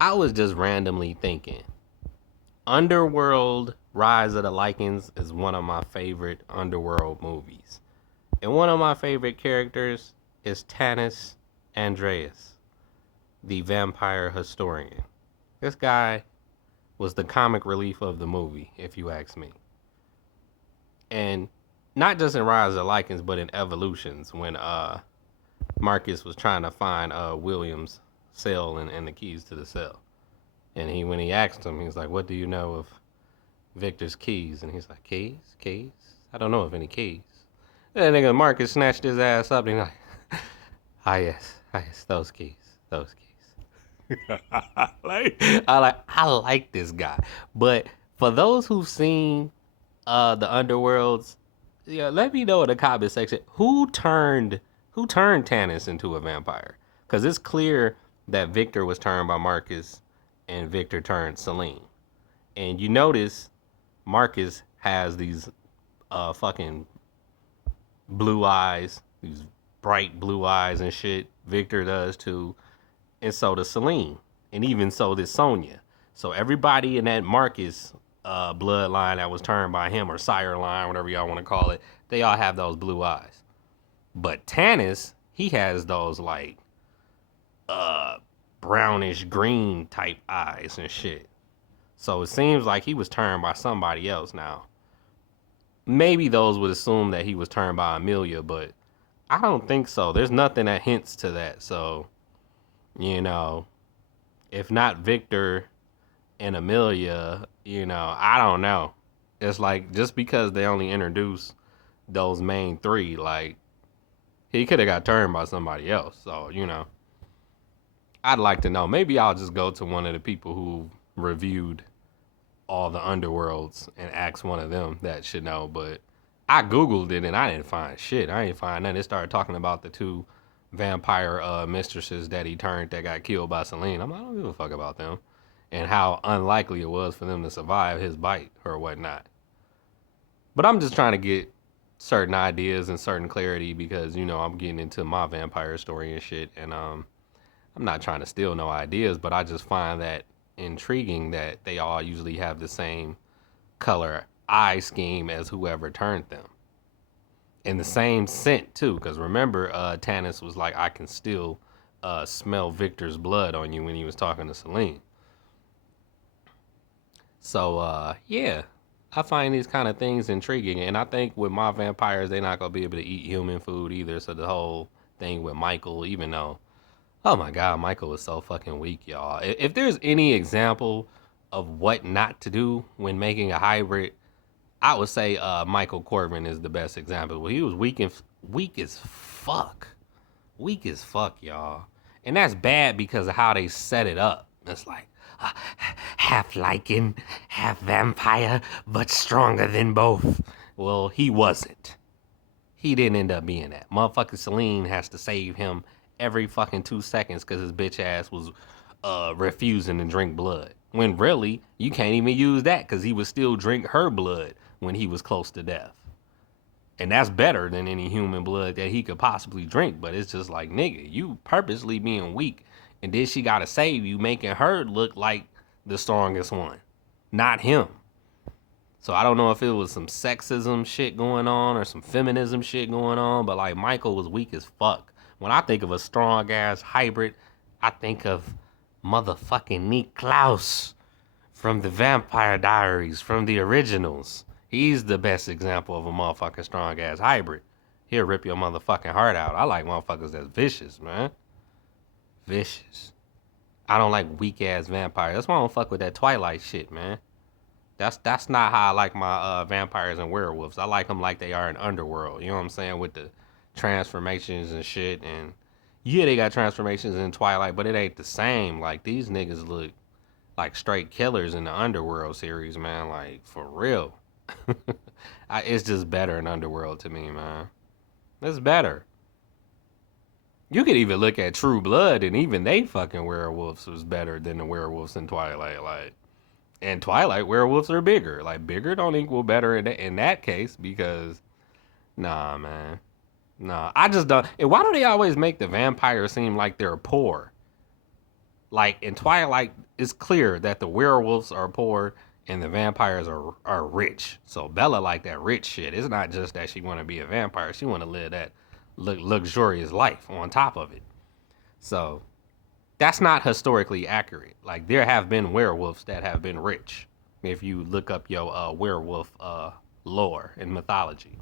I was just randomly thinking. Underworld Rise of the Lycans is one of my favorite Underworld movies. And one of my favorite characters is Tanis Andreas, the vampire historian. This guy was the comic relief of the movie, if you ask me. And not just in Rise of the Lycans, but in Evolutions, when Marcus was trying to find William's cell and the keys to the cell. And when he asked him, he was like, "What do you know of Victor's keys?" And he's like, "Keys, keys. I don't know of any keys." And then nigga Marcus snatched his ass up and he's like, ah yes, those keys, those keys. I like this guy. But for those who've seen the Underworlds, yeah, let me know in the comment section who turned Tanis into a vampire. Because it's clear that Victor was turned by Marcus and Victor turned Celine. And you notice Marcus has these fucking blue eyes, these bright blue eyes and shit. Victor does too. And so does Celine. And even so does Sonya. So everybody in that Marcus bloodline that was turned by him, or sire line, whatever y'all want to call it, they all have those blue eyes. But Tanis, he has those like uh brownish green type eyes and shit. So it seems like he was turned by somebody else now. Maybe those would assume that he was turned by Amelia, but I don't think so. There's nothing that hints to that. So, you know, if not Victor and Amelia, I don't know. It's like just because they only introduce those main three, like he could have got turned by somebody else. So, I'd like to know. Maybe I'll just go to one of the people who reviewed all the underworlds and ask one of them that should know. But I Googled it and I didn't find shit. I didn't find nothing. It started talking about the two vampire mistresses that he turned that got killed by Celine. I'm like, I don't give a fuck about them. And how unlikely it was for them to survive his bite or whatnot. But I'm just trying to get certain ideas and certain clarity because, I'm getting into my vampire story and shit. And I'm not trying to steal no ideas, but I just find that intriguing that they all usually have the same color eye scheme as whoever turned them. And the same scent too, because remember, Tanis was like, "I can still smell Victor's blood on you" when he was talking to Celine. So yeah, I find these kind of things intriguing, and I think with my vampires, they're not gonna be able to eat human food either. So the whole thing with Michael, even though, oh my God, Michael was so fucking weak, y'all. If there's any example of what not to do when making a hybrid, I would say Michael Corbin is the best example. Well, he was weak as fuck, weak as fuck, y'all, and that's bad because of how they set it up. It's like uh, half lichen, half vampire, but stronger than both. Well, he wasn't. He didn't end up being that. Motherfucking Celine has to save him every fucking 2 seconds because his bitch ass was refusing to drink blood. When really, you can't even use that because he would still drink her blood when he was close to death. And that's better than any human blood that he could possibly drink. But it's just like, nigga, you purposely being weak. And then she gotta save you, making her look like the strongest one, not him. So I don't know if it was some sexism shit going on or some feminism shit going on, but like Michael was weak as fuck. When I think of a strong ass hybrid, I think of motherfucking Nick Klaus from the Vampire Diaries, from the originals. He's the best example of a motherfucking strong ass hybrid. He'll rip your motherfucking heart out. I like motherfuckers that's vicious, man. Vicious. I don't like weak ass vampires. That's why I don't fuck with that Twilight shit, man. That's not how I like my vampires and werewolves. I like them like they are in Underworld. You know what I'm saying? With the transformations and shit. And yeah, they got transformations in Twilight, but it ain't the same. Like these niggas look like straight killers in the Underworld series, man. Like for real. It's just better in Underworld to me, man. It's better. You could even look at True Blood, and even they fucking werewolves was better than the werewolves in Twilight. Like, and Twilight werewolves are bigger. Like, bigger don't equal better in that case because, nah, man. Nah, I just don't. And why do they always make the vampires seem like they're poor? Like in Twilight, it's clear that the werewolves are poor and the vampires are rich. So Bella like that rich shit. It's not just that she want to be a vampire; she want to live that luxurious life on top of it. So that's not historically accurate. Like there have been werewolves that have been rich. If you look up your werewolf lore and mythology.